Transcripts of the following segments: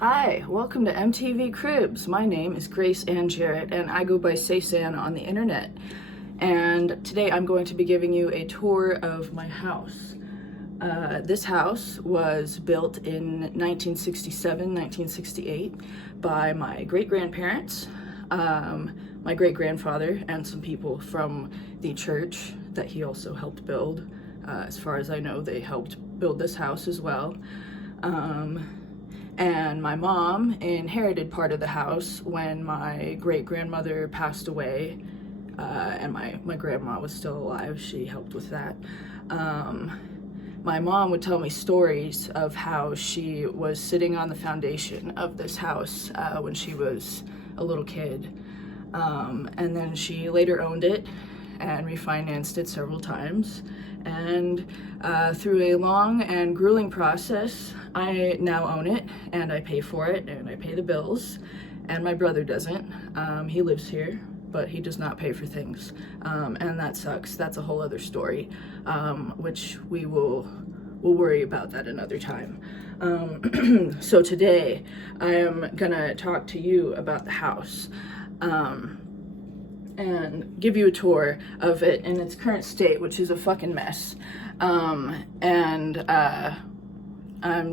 Hi, welcome to MTV Cribs. My name is Grace Ann Jarrett and I go by Seisanne on the internet. And today I'm going to be giving you a tour of my house. This house was built in 1967, 1968 by my great-grandparents, my great-grandfather, and some people from the church that he also helped build. As far as I know, they helped build this house as well. And my mom inherited part of the house when my great-grandmother passed away, and my grandma was still alive. She helped with that. My mom would tell me stories of how she was sitting on the foundation of this house when she was a little kid. And then she later owned it and refinanced it several times. And through a long and grueling process, I now own it, and I pay for it, and I pay the bills, and my brother doesn't. He lives here, but he does not pay for things, and that sucks. That's a whole other story, which we'll worry about that another time. So today, I am gonna talk to you about the house. And give you a tour of it in its current state, which is a fucking mess. I'm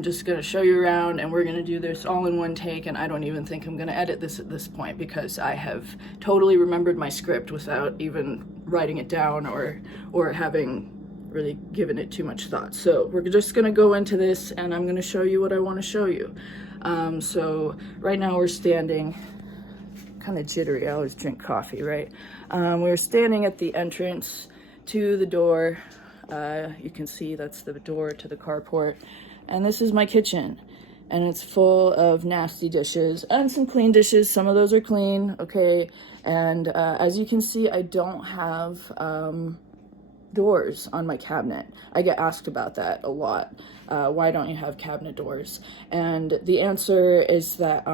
just gonna show you around, and we're gonna do this all in one take, and I don't even think I'm gonna edit this at this point because I have totally remembered my script without even writing it down or having really given it too much thought. So we're just gonna go into this, and I'm gonna show you what I wanna show you. So right now we're standing kind of jittery. I always drink coffee, right? We're standing at the entrance to the door. You can see that's the door to the carport. And this is my kitchen. And it's full of nasty dishes and some clean dishes. Some of those are clean, okay? And as you can see, I don't have doors on my cabinet. I get asked about that a lot. Why don't you have cabinet doors? And the answer is that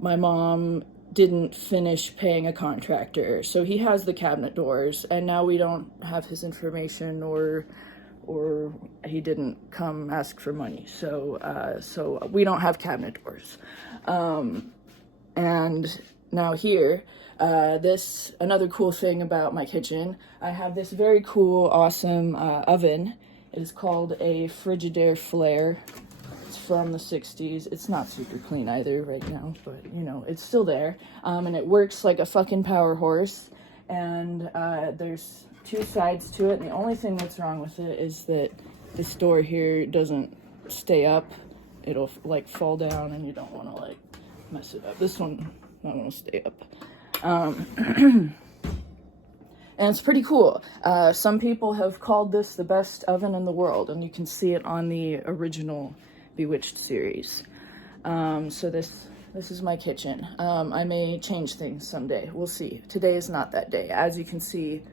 my mom didn't finish paying a contractor, so he has the cabinet doors, and now we don't have his information, or he didn't come ask for money, so we don't have cabinet doors. And now here, another cool thing about my kitchen, I have this very cool, awesome oven. It is called a Frigidaire Flare. From the 60s. It's not super clean either right now, but you know, it's still there. And it works like a fucking power horse. And there's two sides to it. And the only thing that's wrong with it is that this door here doesn't stay up. It'll like fall down, and you don't want to like mess it up. This one, I want to stay up. And it's pretty cool. Some people have called this the best oven in the world, and you can see it on the original Bewitched series. So this is my kitchen. I may change things someday. We'll see. Today is not that day. As you can see,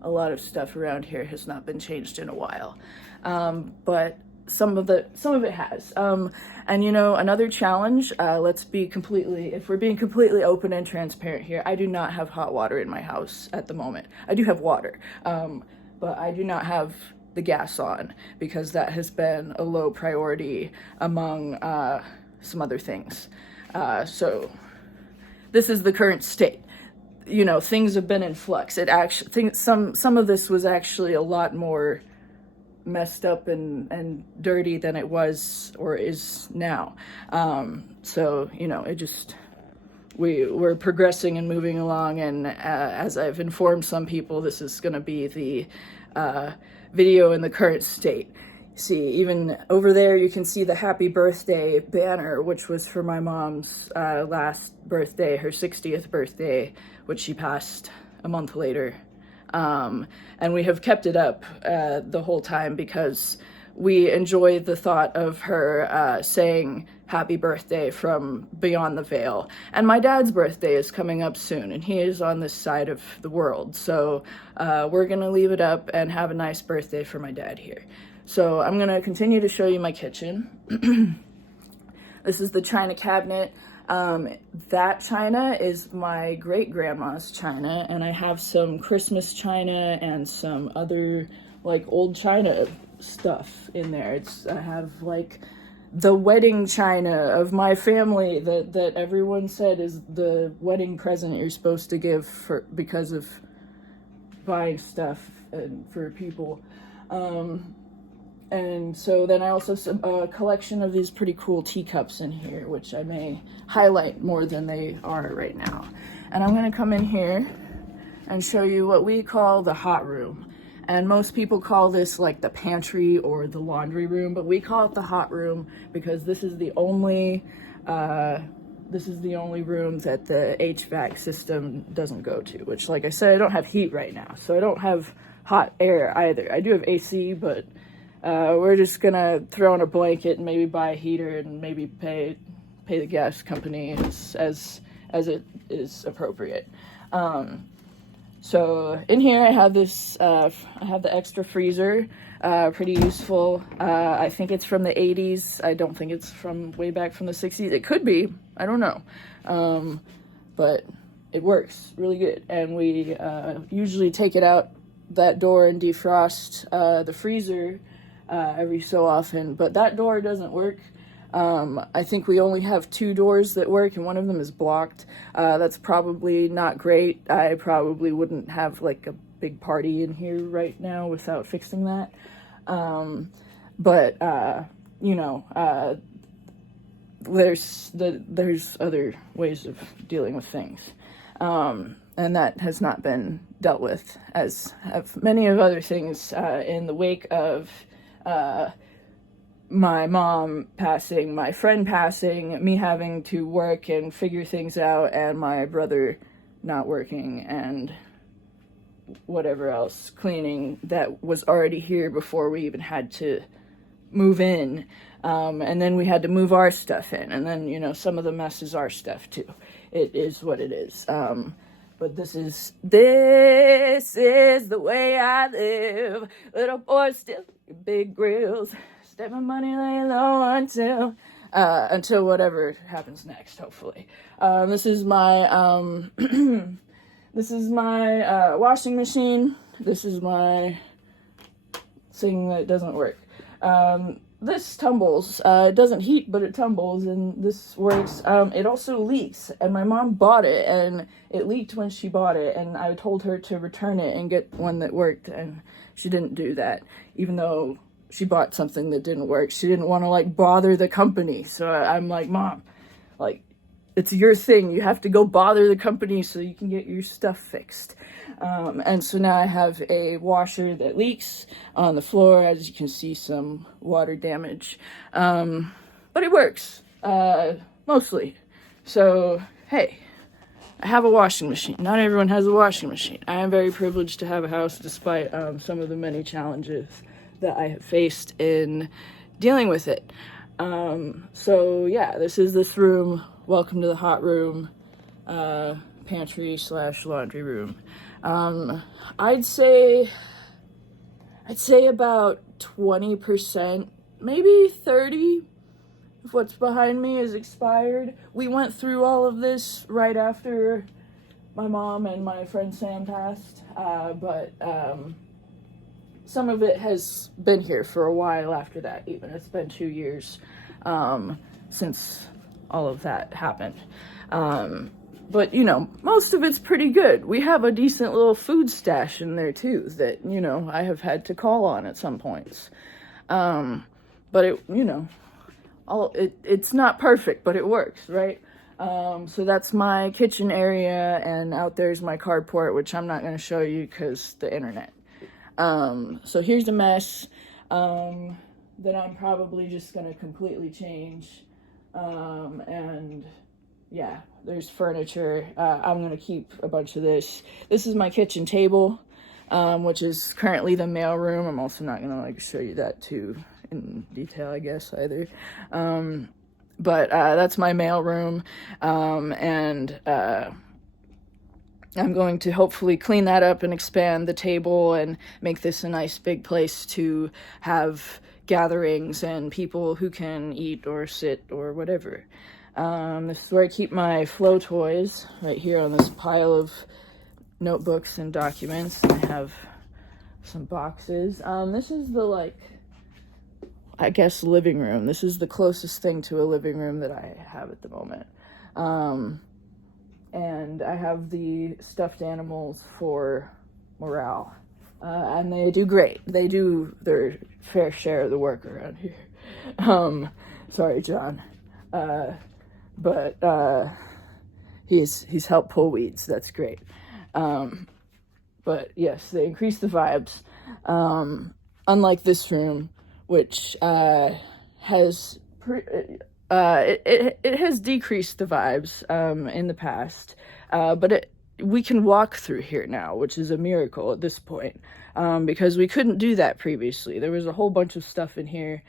a lot of stuff around here has not been changed in a while. But some of it has. And you know, another challenge, if we're being completely open and transparent here, I do not have hot water in my house at the moment. I do have water, but I do not have the gas on because that has been a low priority among some other things. So this is the current state. You know, things have been in flux. Some of this was actually a lot more messed up and dirty than it was or is now. So, you know, we're progressing and moving along, and as I've informed some people, this is going to be the video in the current state. See, even over there you can see the happy birthday banner, which was for my mom's last birthday, her 60th birthday, which she passed a month later. And we have kept it up the whole time because we enjoy the thought of her saying happy birthday from beyond the veil. And my dad's birthday is coming up soon, and he is on this side of the world. So we're gonna leave it up and have a nice birthday for my dad here. So I'm gonna continue to show you my kitchen. This is the china cabinet. That china is my great-grandma's china, and I have some Christmas china and some other like old china stuff in there. I have like the wedding china of my family that everyone said is the wedding present you're supposed to give because of buying stuff and for people. And so then I also a collection of these pretty cool teacups in here, which I may highlight more than they are right now. And I'm going to come in here and show you what we call the hot room. And most people call this like the pantry or the laundry room, but we call it the hot room because this is the only room that the HVAC system doesn't go to, which, like I said, I don't have heat right now, so I don't have hot air either. I do have AC, but we're just gonna throw in a blanket and maybe buy a heater and maybe pay the gas company as it is appropriate. So in here I have this, I have the extra freezer, pretty useful. I think it's from the 80s. I don't think it's from way back from the 60s. It could be, I don't know. But it works really good. And we usually take it out that door and defrost the freezer every so often. But that door doesn't work. I think we only have 2 doors that work, and one of them is blocked. That's probably not great. I probably wouldn't have like a big party in here right now without fixing that. But you know, there's other ways of dealing with things. And that has not been dealt with, as have many of other things in the wake of my mom passing, my friend passing, me having to work and figure things out, and my brother not working, and whatever else, cleaning that was already here before we even had to move in. And then we had to move our stuff in, and then, you know, some of the mess is our stuff too. It is what it is. But this is the way I live. Little boys still big grills. Step my money lay low until whatever happens next, hopefully. This is my this is my washing machine. This is my thing that doesn't work. This tumbles. It doesn't heat, but it tumbles, and this works. It also leaks, and my mom bought it, and it leaked when she bought it, and I told her to return it and get one that worked, and she didn't do that, even though she bought something that didn't work. She didn't want to, like, bother the company. So I'm like, Mom, like, it's your thing. You have to go bother the company so you can get your stuff fixed. And so now I have a washer that leaks on the floor. As you can see, some water damage. But it works, mostly. So, hey, I have a washing machine. Not everyone has a washing machine. I am very privileged to have a house despite some of the many challenges that I have faced in dealing with it. So yeah, this is this room. Welcome to the hot room, pantry / laundry room. I'd say about 20%, maybe 30 of what's behind me is expired. We went through all of this right after my mom and my friend Sam passed, but some of it has been here for a while after that, even. It's been 2 years since all of that happened. But, you know, most of it's pretty good. We have a decent little food stash in there, too, that, you know, I have had to call on at some points. But, it, you know, it's not perfect, but it works, right? So that's my kitchen area, and out there's my carport, which I'm not going to show you because the internet. So here's a mess that I'm probably just going to completely change. And yeah, there's furniture. I'm going to keep a bunch of this. This is my kitchen table, which is currently the mail room. I'm also not going to like show you that too in detail, I guess, either. But that's my mail room. And I'm going to hopefully clean that up and expand the table and make this a nice big place to have gatherings and people who can eat or sit or whatever. This is where I keep my flow toys, right here on this pile of notebooks and documents. I have some boxes. This is the, like, I guess, living room. This is the closest thing to a living room that I have at the moment. And I have the stuffed animals for morale. And they do great. They do their fair share of the work around here. Sorry, John. But he's helped pull weeds. That's great. But yes, they increase the vibes. Unlike this room, which has it has decreased the vibes in the past, but we can walk through here now, which is a miracle at this point, because we couldn't do that previously. There was a whole bunch of stuff in here,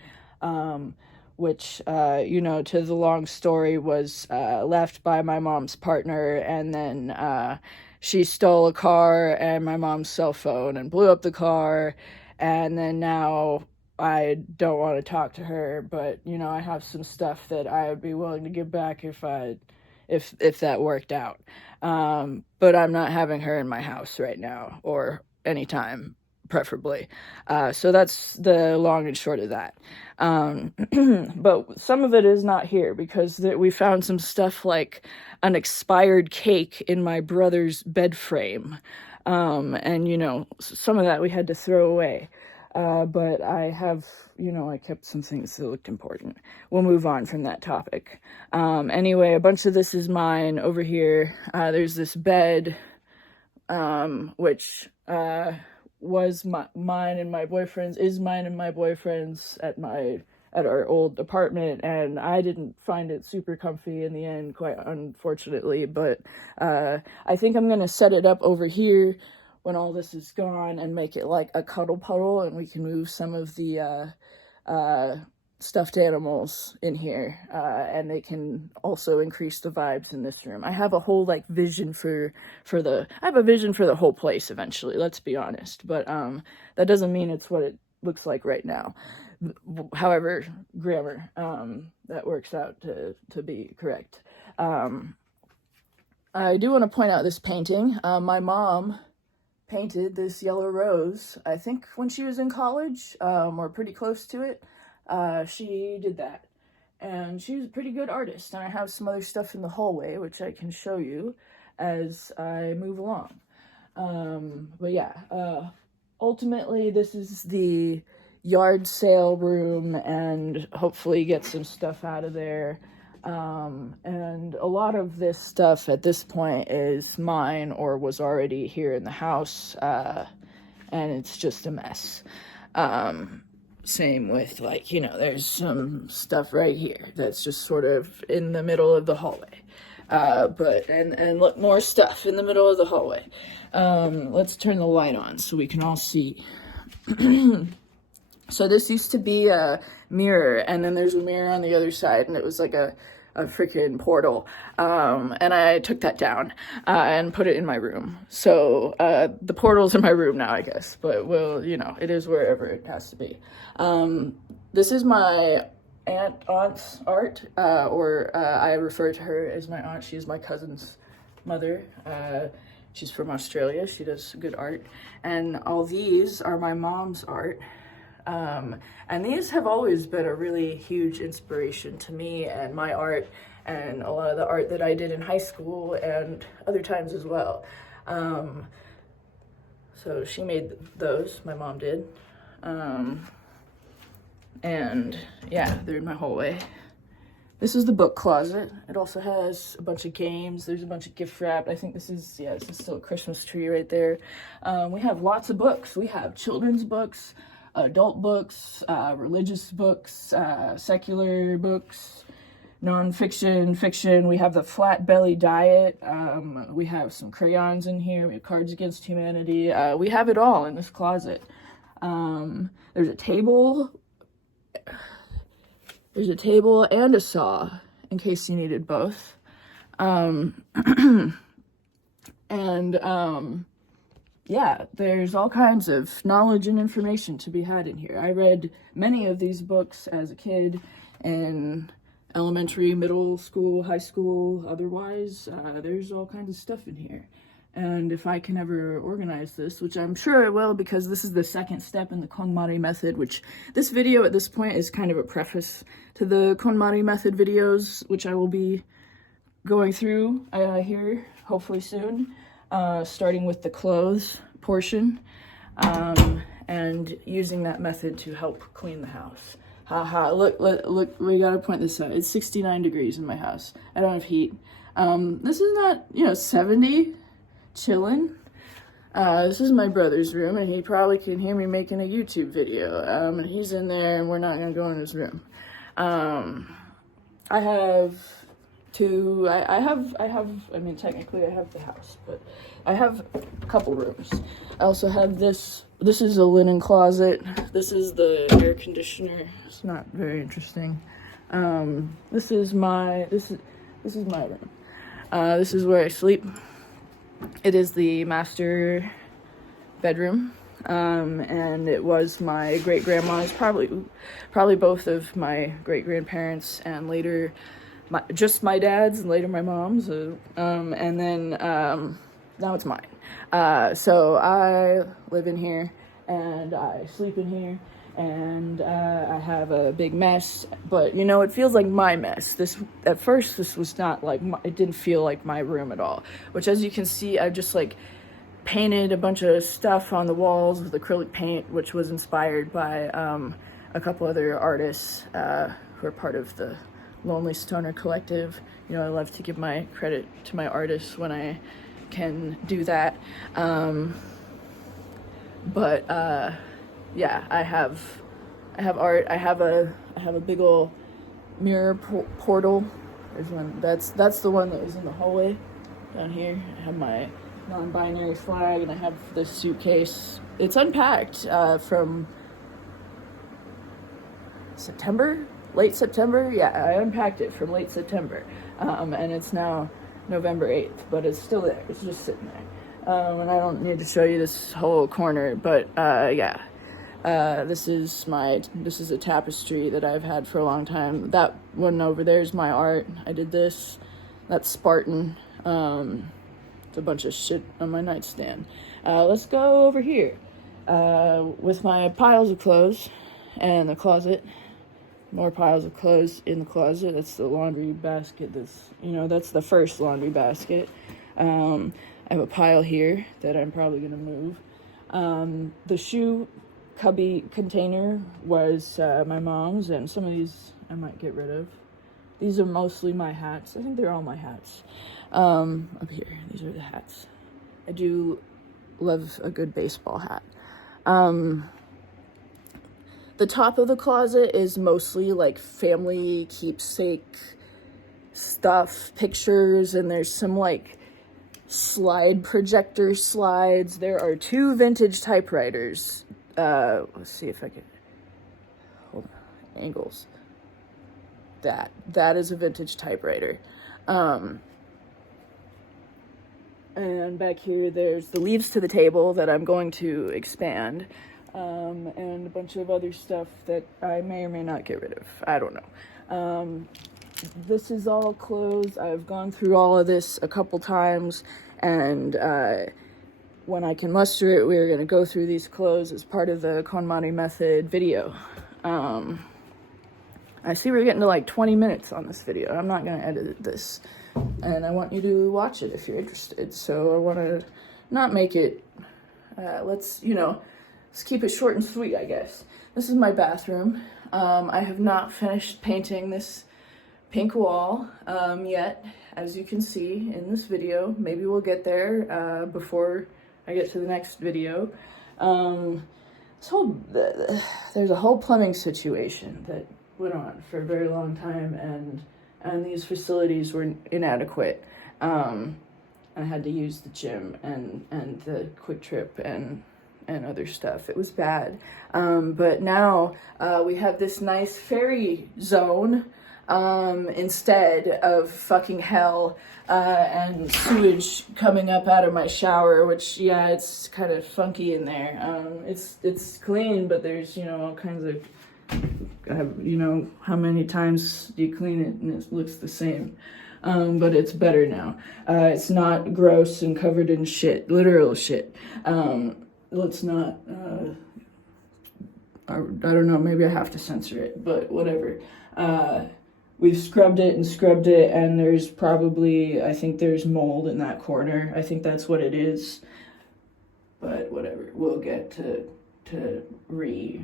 which, to the long story, was left by my mom's partner, and then she stole a car and my mom's cell phone and blew up the car, and then now I don't want to talk to her, but, I have some stuff that I would be willing to give back if that worked out. But I'm not having her in my house right now, or anytime, preferably. So that's the long and short of that. But some of it is not here, because we found some stuff like an expired cake in my brother's bed frame. And, some of that we had to throw away. But I have, I kept some things that looked important. We'll move on from that topic. Anyway, a bunch of this is mine over here. There's this bed, which was mine and my boyfriend's, is mine and my boyfriend's at our old apartment, and I didn't find it super comfy in the end, quite unfortunately, but I think I'm gonna set it up over here when all this is gone and make it like a cuddle puddle, and we can move some of the stuffed animals in here, and they can also increase the vibes in this room. I have a whole vision for the whole place eventually, let's be honest, but that doesn't mean it's what it looks like right now. However, grammar, that works out to be correct. I do want to point out this painting. My mom painted this yellow rose, I think when she was in college, or pretty close to it. She did that, and she's a pretty good artist, and I have some other stuff in the hallway which I can show you as I move along. But yeah, ultimately this is the yard sale room, and hopefully get some stuff out of there. And a lot of this stuff at this point is mine or was already here in the house, and it's just a mess. Same with there's some stuff right here that's just sort of in the middle of the hallway. And look, more stuff in the middle of the hallway. Let's turn the light on so we can all see. So this used to be a mirror, and then there's a mirror on the other side, and it was like a freaking portal. And I took that down, and put it in my room. So, the portal's in my room now, I guess, but it is wherever it has to be. This is my aunt's art, or I refer to her as my aunt. She's my cousin's mother. She's from Australia. She does good art. And all these are my mom's art. And these have always been a really huge inspiration to me and my art, and a lot of the art that I did in high school and other times as well. So she made those, my mom did. And yeah, they're in my hallway. This is the book closet. It also has a bunch of games. There's a bunch of gift wrap. I think this is still a Christmas tree right there. We have lots of books. We have children's books, adult books, religious books, secular books, nonfiction, fiction. We have the Flat Belly Diet. We have some crayons in here. We have Cards Against Humanity. We have it all in this closet. There's a table. There's a table and a saw in case you needed both. Yeah, there's all kinds of knowledge and information to be had in here. I read many of these books as a kid in elementary, middle school, high school, otherwise. There's all kinds of stuff in here. And if I can ever organize this, which I'm sure I will, because this is the second step in the KonMari method, which this video at this point is kind of a preface to the KonMari method videos, which I will be going through here, hopefully soon, starting with the clothes portion, and using that method to help clean the house. Haha, look, we gotta point this out. It's 69 degrees in my house. I don't have heat. This is not, 70, chilling. This is my brother's room, and he probably can hear me making a YouTube video. And he's in there, and we're not gonna go in his room. I have two, I mean, technically I have the house, but I have a couple rooms. I also have this is a linen closet. This is the air conditioner. It's not very interesting. This is my room. This is where I sleep. It is the master bedroom. And it was my great-grandma's, probably both of my great-grandparents, and later just my dad's, and later my mom's, and then now it's mine. So I live in here, and I sleep in here, and I have a big mess, but it feels like my mess. At first this was not like it didn't feel like my room at all, which, as you can see, I've just painted a bunch of stuff on the walls with acrylic paint, which was inspired by a couple other artists who are part of the Lonely Stoner Collective. I love to give my credit to my artists when I can do that. Yeah, I have art. I have a big old mirror portal. There's one. That's the one that was in the hallway down here. I have my non-binary flag, and I have this suitcase. It's unpacked from late September. Yeah, I unpacked it from late September, and it's now November 8th, but it's still there. It's just sitting there, and I don't need to show you this whole corner, but yeah. This is a tapestry that I've had for a long time. That one over there is my art. I did this. That's Spartan. It's a bunch of shit on my nightstand. Let's go over here with my piles of clothes and the closet. More piles of clothes in the closet. That's the laundry basket. That's the first laundry basket. I have a pile here that I'm probably gonna move. The shoe cubby container was my mom's, and some of these I might get rid of. These are mostly my hats. I think they're all my hats. Up here, these are the hats. I do love a good baseball hat. The top of the closet is mostly family keepsake stuff, pictures, and there's some slide projector slides. There are 2 vintage typewriters. Let's see if I can hold on. Angles. That is a vintage typewriter. And back here, there's the leaves to the table that I'm going to expand, and a bunch of other stuff that I may or may not get rid of. I don't know. This is all clothes. I've gone through all of this a couple times, and when I can muster it, we're going to go through these clothes as part of the KonMari method video. I see we're getting to 20 minutes on this video. I'm not going to edit this, and I want you to watch it if you're interested. So I want to not make it, let's keep it short and sweet, I guess. This is my bathroom. I have not finished painting this pink wall yet, as you can see in this video. Maybe we'll get there before I get to the next video. There's a whole plumbing situation that went on for a very long time, and these facilities were inadequate. I had to use the gym and the Quick Trip and other stuff. It was bad. But now we have this nice fairy zone instead of fucking hell and sewage coming up out of my shower, which, yeah, it's kind of funky in there. It's clean, but there's, all kinds of you know, how many times do you clean it and it looks the same? But it's better now. It's not gross and covered in shit, literal shit. Let's not, I don't know, maybe I have to censor it, but whatever. We've scrubbed it and scrubbed it, and there's probably, I think there's mold in that corner. I think that's what it is. But whatever, we'll get to re-caulking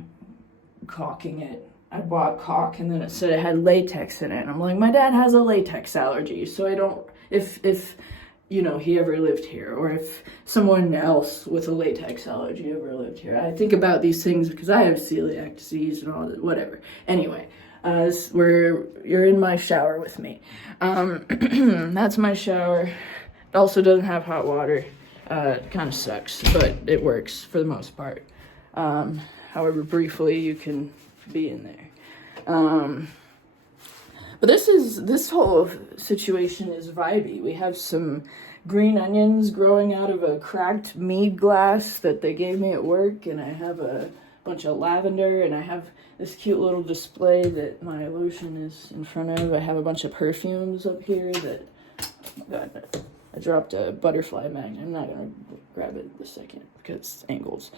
it. I bought caulk and then it said it had latex in it. And I'm like, my dad has a latex allergy, so I don't, if you know, he ever lived here, or if someone else with a latex allergy ever lived here. I think about these things because I have celiac disease and all that, whatever. Anyway, you're in my shower with me. That's my shower. It also doesn't have hot water. It kind of sucks, but it works for the most part. However briefly you can be in there. But this whole situation is vibey. We have some green onions growing out of a cracked mead glass that they gave me at work, and I have a bunch of lavender, and I have this cute little display that my lotion is in front of. I have a bunch of perfumes up here that, oh my God, I dropped a butterfly magnet. I'm not gonna grab it this second because it's angles.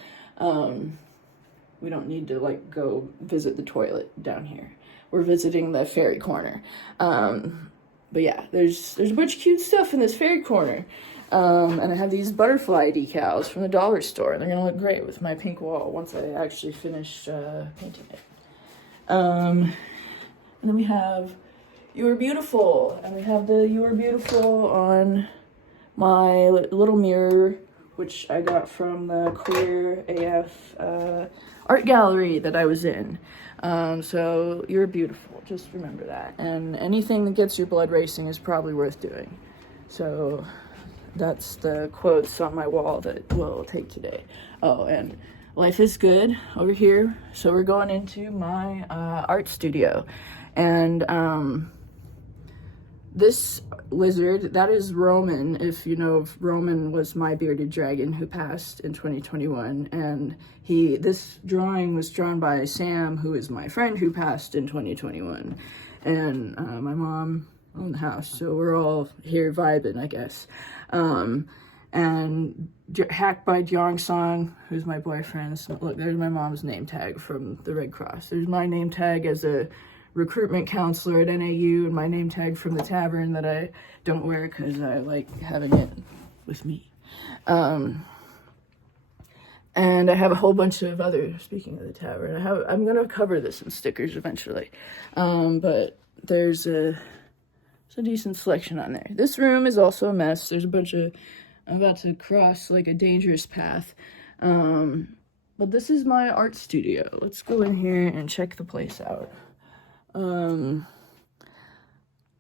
We don't need to like go visit the toilet down here. We're visiting the fairy corner. But yeah, there's a bunch of cute stuff in this fairy corner. And I have these butterfly decals from the dollar store. They're gonna look great with my pink wall once I actually finish painting it. And then we have You Are Beautiful, and we have the You Are Beautiful on my little mirror, which I got from the Queer AF art gallery that I was in. So you're beautiful, just remember that. And anything that gets your blood racing is probably worth doing. So that's the quotes on my wall that we'll take today. Oh, and life is good over here. So we're going into my art studio. And this lizard, that is Roman, if you know, Roman was my bearded dragon who passed in 2021, and this drawing was drawn by Sam, who is my friend who passed in 2021, and my mom owned the house, so we're all here vibing, I guess. And hacked by Jong Song, who's my boyfriend. So look, there's my mom's name tag from the Red Cross. There's my name tag as a recruitment counselor at NAU, and my name tag from the tavern that I don't wear because I like having it with me. And I have a whole bunch of other, speaking of the tavern, I'm gonna cover this in stickers eventually. But there's a decent selection on there. This room is also a mess. There's a bunch of, I'm about to cross like a dangerous path. But this is my art studio. Let's go in here and check the place out.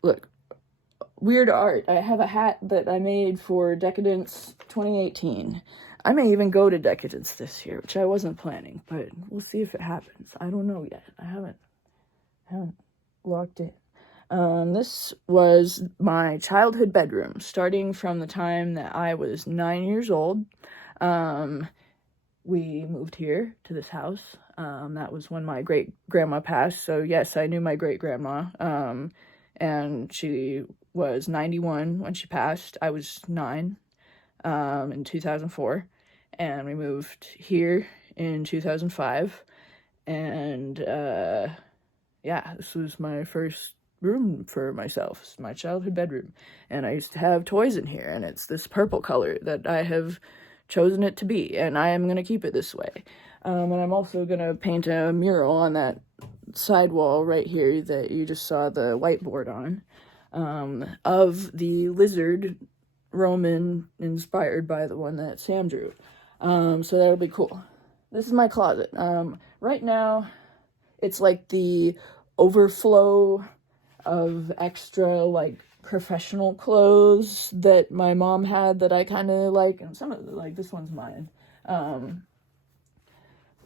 Look, weird art. I have a hat that I made for Decadence 2018. I may even go to Decadence this year, which I wasn't planning, but we'll see if it happens. I don't know yet. I haven't locked in. This was my childhood bedroom, starting from the time that I was 9 years old. We moved here to this house. That was when my great-grandma passed, so yes, I knew my great-grandma, and she was 91 when she passed. I was 9 in 2004, and we moved here in 2005, and yeah, this was my first room for myself. It's my childhood bedroom, and I used to have toys in here, and it's this purple color that I have chosen it to be, and I am going to keep it this way. And I'm also going to paint a mural on that side wall right here that you just saw the whiteboard on, of the lizard Roman, inspired by the one that Sam drew. So that'll be cool. This is my closet. Right now, it's like the overflow of extra, like, professional clothes that my mom had that I kind of like, and some of the, like, this one's mine.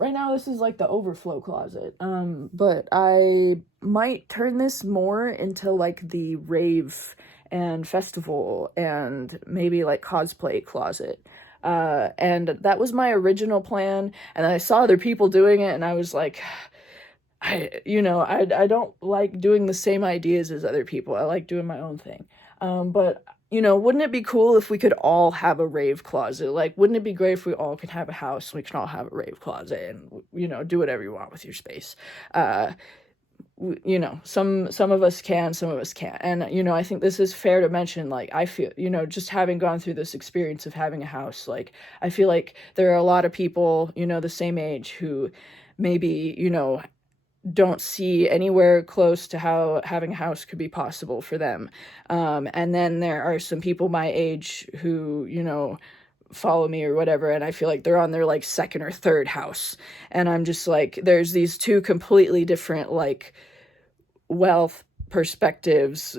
Right now, this is like the overflow closet, but I might turn this more into like the rave and festival and maybe like cosplay closet. And that was my original plan, and I saw other people doing it, and I was like, I don't like doing the same ideas as other people. I like doing my own thing. But wouldn't it be cool if we could all have a rave closet? Like, wouldn't it be great if we all could have a house, we can all have a rave closet and, do whatever you want with your space. Some of us can, some of us can't. And, I think this is fair to mention, like, I feel, just having gone through this experience of having a house, like, I feel like there are a lot of people, the same age who maybe, don't see anywhere close to how having a house could be possible for them. And then there are some people my age who, follow me or whatever, and I feel like they're on their like second or third house. And I'm just like, there's these two completely different like wealth perspectives,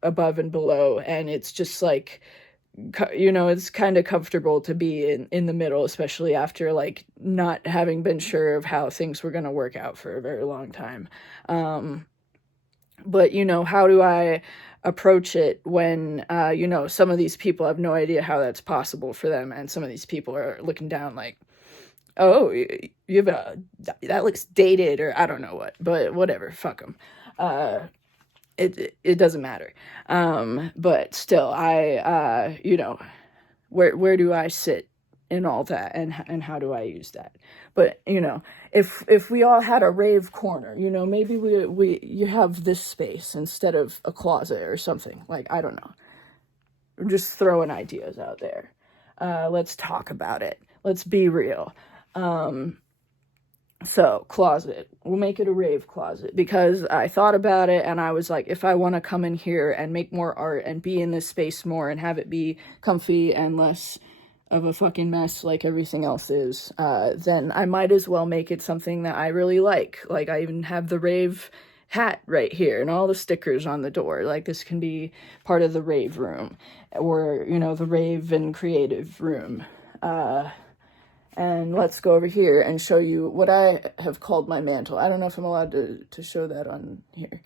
above and below. And it's just like, it's kind of comfortable to be in the middle, especially after like not having been sure of how things were going to work out for a very long time. But how do I approach it when, some of these people have no idea how that's possible for them. And some of these people are looking down like, oh, you have that looks dated, or I don't know what, but whatever, fuck them. It doesn't matter. But still, I, where do I sit in all that, and how do I use that? But, if we all had a rave corner, maybe you have this space instead of a closet or something. Like, I don't know. I'm just throwing ideas out there. Let's talk about it. Let's be real. So, closet. We'll make it a rave closet, because I thought about it and I was like, if I want to come in here and make more art and be in this space more and have it be comfy and less of a fucking mess like everything else is, then I might as well make it something that I really like. Like, I even have the rave hat right here and all the stickers on the door. Like, this can be part of the rave room, or, the rave and creative room. And let's go over here and show you what I have called my mantle. I don't know if I'm allowed to show that on here.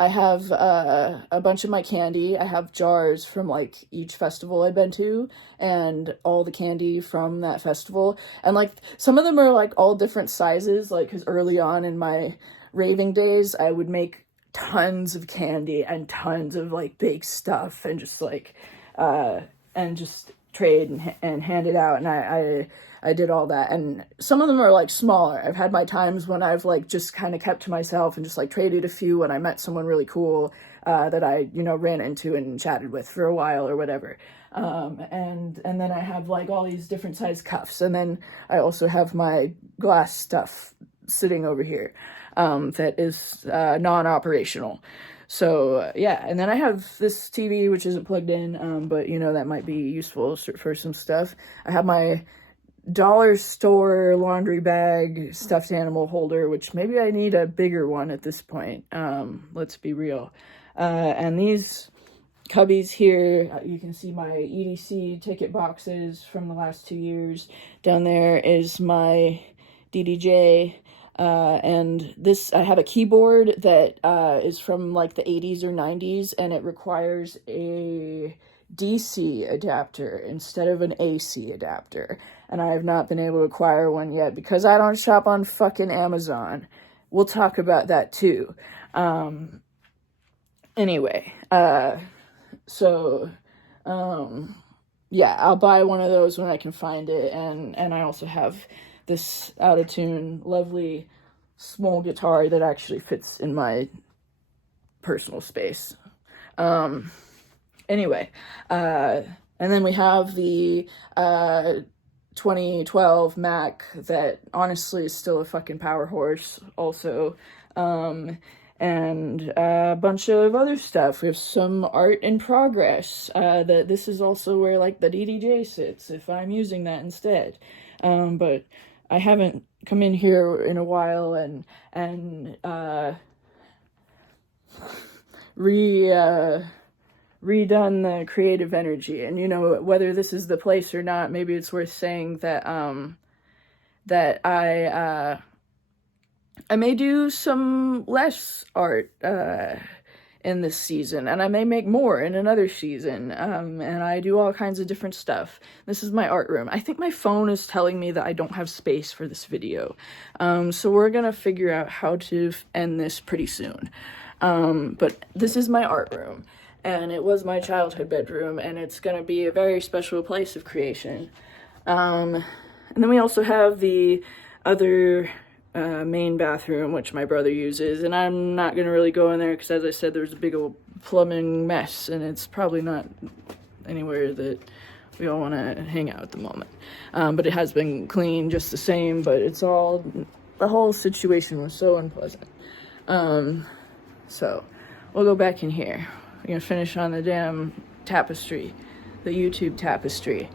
I have a bunch of my candy. I have jars from like each festival I've been to, and all the candy from that festival. And like some of them are like all different sizes, like because early on in my raving days, I would make tons of candy and tons of like big stuff, and just like and just trade and hand it out. And I did all that, and some of them are like smaller. I've had my times when I've like just kind of kept to myself and just like traded a few when I met someone really cool that I ran into and chatted with for a while or whatever. And then I have like all these different size cups, and then I also have my glass stuff sitting over here that is non-operational. So, yeah, and then I have this TV, which isn't plugged in, but, that might be useful for some stuff. I have my dollar store laundry bag stuffed animal holder, which maybe I need a bigger one at this point. Let's be real. And these cubbies here, you can see my EDC ticket boxes from the last 2 years. Down there is my DDJ. And this, I have a keyboard that is from like the 80s or 90s, and it requires a DC adapter instead of an AC adapter. And I have not been able to acquire one yet because I don't shop on fucking Amazon. We'll talk about that too. Anyway, yeah, I'll buy one of those when I can find it. And I also have this out of tune, lovely small guitar that actually fits in my personal space. Anyway, and then we have the 2012 Mac that honestly is still a fucking power horse also. And a bunch of other stuff. We have some art in progress. That this is also where like the DDJ sits if I'm using that instead. But I haven't come in here in a while and redone the creative energy. And whether this is the place or not, maybe it's worth saying that that I may do some less art in in this season, and I may make more in another season, and I do all kinds of different stuff. This is my art room. I think my phone is telling me that I don't have space for this video, so we're gonna figure out how to end this pretty soon. But this is my art room, and it was my childhood bedroom, and it's gonna be a very special place of creation. And then we also have the other main bathroom, which my brother uses, and I'm not gonna really go in there because, as I said, there's a big old plumbing mess, and it's probably not anywhere that we all want to hang out at the moment. But it has been cleaned just the same, but the whole situation was so unpleasant. So we'll go back in here. We're gonna finish on the damn tapestry, the YouTube tapestry.